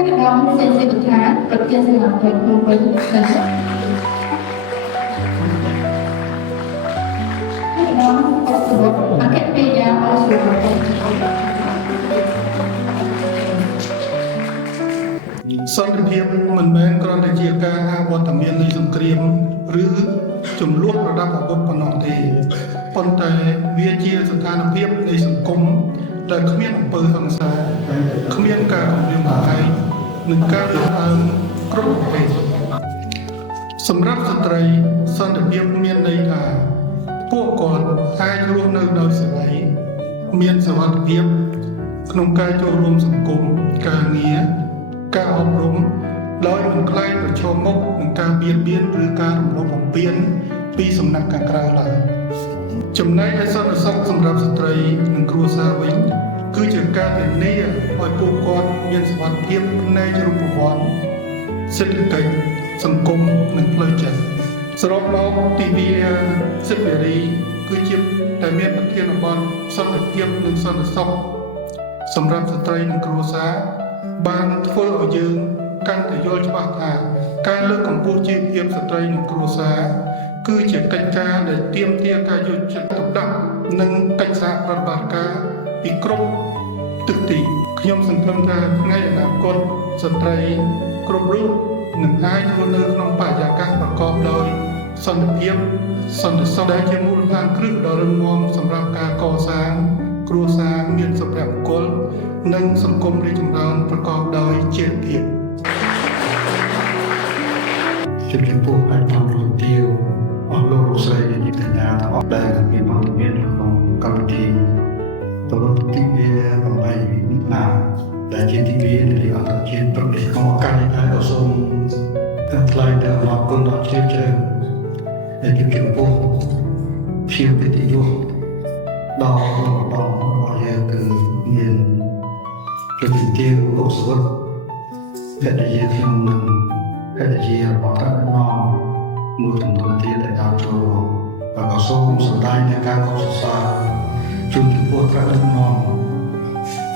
Hai kamu sensi berkenan berkenan dengan berkumpul dan hai kamu tersebut paket beda masuk សន្តិភាពមិនមែនគ្រាន់តែជាការអវត្តមាននៃសង្គ្រាមឬចំនួនระดับអាវុធប៉ុណ្ណោះទេប៉ុន្តែវាជាស្ថានភាពនៃសង្គមដែលគ្មានអំពើហិង្សាគ្មានការគំរាមកំហែងនិងការលើកឡើងគ្រប់ប្រភេទសម្រាប់ស្ត្រីសន្តិភាពមានន័យថាពួកគាត់អាចរស់នៅដោយសេរីមានសុវត្ថិភាពក្នុងការចូលរួមសង្គមការងារការអប់រំដោយមិនខ្លាចប្រឈមមុខនឹងការបៀតបៀនឬការរំលោភបំពានពីសំណាក់ខាងក្រៅឡើយចំណែកឯសន្តិសុខសម្រាប់ស្ត្រីនិងគ្រួសារវិញគឺជាការធានាឲ្យពួកគាត់មានសុវត្ថិភាពផ្នែករូបវន្តសេដ្ឋកិច្ចសង្គមនិងផ្លូវចិត្តសរុបមកទិវាសិទ្ធិនារីគឺជាតែមានប្រធានបទសន្តិភាពនិងសន្តិសុខសម្រាប់ស្ត្រីនិងគ្រួសារបានធ្វើឲ្យយើងកាន់តែយល់ច្បាស់ថាការលើកកម្ពស់ជីវភាពស្ត្រីនិងគ្រួសារគឺជាកិច្ចការដែលទាមទារការយកចិត្តទុកដាក់និងកិច្ចសហប្រតិបត្តិការពីគ្រប់ទិសទីខ្ញុំសង្ឃឹមថាថ្ងៃអនាគតស្ត្រីគ្រប់រូបនឹងអាចរស់នៅក្នុងបរិយាកាសប្រកបដោយសន្តិភាពសន្តិសុខដែលជាមូលដ្ឋានគ្រឹះដ៏រឹងមាំសម្រាប់ការកសាងគ្រួសារមានសុភមង្គលនិងសង្គមរីកចម្រើនប្រកបដោយជីវភាពជំរាបពុកហើយតាមរយៈទាវអស់លោកស្រីជាកញ្ញាទាំងអស់ដែលមានវត្តមានក្នុងកម្មវិធីទៅរកទីវា8មិថុនាដែលជាទីវានៃអន្តរជាតិប្រទេសក្នុងឱកាសនេះហើយក៏សូមថ្លែងដល់អរគុណដល់ជ្រាបជ្រៅដែលជំរាបពុកជាកិត្តិយសដល់របស់យើងគឺមានជំរាបទាវអុសវត្តភរិយាខ្ញុំនឹងភរិយារបស់ថ្នាក់ដឹកនាំមួយចំនួនទៀតដែលបានចូលរួមvà có sốសម្ដែងនៃការកោតសរសើរជូនចំពោះថ្នាក់ដឹកនាំ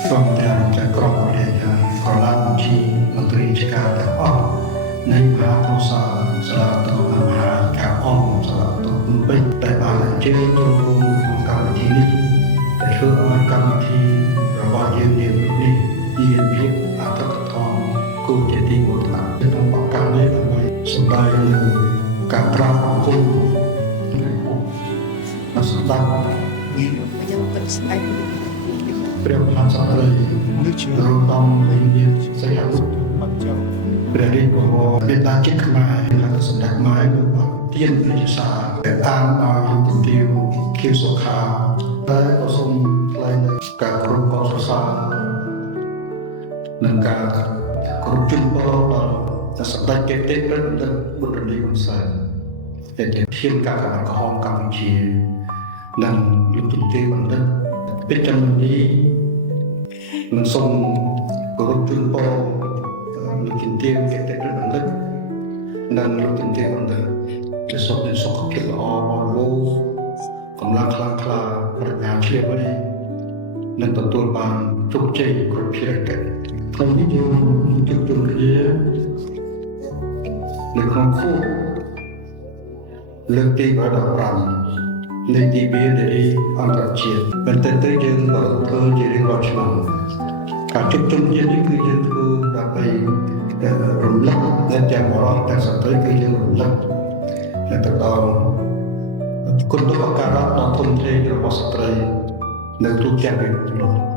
ព្រមទាំងចាក្រុមរាជការក្រឡាបញ្ជីមន្ត្រីរាជការទាំងអស់នៃមហាប្រសាសាលាតុលាមហាការអង្គសាលាតុលាភ្នំពេញដែលបានអញ្ជើញចូលរួមក្នុងកម្មវិធីនេះដែលធ្វើឲ្យកម្មវិធីរបស់យើងនាពេលនេះមានភាពអត្ថកថងគួរជាទីមោទនភាពក្នុងឱកាសនេះដើម្បីសម្ដែងនូវការក្រាបអរគុណដល់ស្ដេចខ្ញុំពិតស្ដេចព្រះមហាក្សត្រីនឹងជារំដំនៃនាមសីហនុព្រះរាជបវរមេតាជាតិខ្មែរនិងសម្ដេចម៉ែលោកបានទានព្រះជាសាដែលតាមដោយជំទាវខៀវសុខាតែក៏សូមថ្លែងនូវការគោរពកោតសរសើរនិងការគោរពជូនពរដល់សម្ដេចកេតិព្រឹទ្ធបណ្ឌិតបុត្រនីហ៊ុនសែនដែលជាធានការក្រហមកម្ពុជានិងលោកជំទាវបណ្ឌិតពេជ្រចន្ទនីនឹងសូមគោរពជូនពរលោកជំទាវកេតិព្រឹទ្ធបណ្ឌិតនិងលោកជំទាវបណ្ឌិតជាសុខភាពល្អបរិបូរណ៍កម្លាំងខ្លាំងក្លាប្រាជ្ញាជ្រាបជ្រៅនិងទទួលបានជោគជ័យគ្រប់ភារកិច្ចថ្ងៃនេះយើងជួបជុំគ្នានៅក្នុងខួបលើកទី15នៃទីវានារីអន្តរជាតិបន្តិចទៅយើងក៏ធ្វើជារៀងរាល់ឆ្នាំការជួបជុំគ្នានេះគឺយើងធ្វើដើម្បីរំលឹកដល់ទាំងបរិបទទាំងស្ត្រីគឺយើងរំលឹកទៅដល់គុណទុកអាការៈដ៏ធំធេងរបស់ស្ត្រីនៅទូទាំងពិភពលោក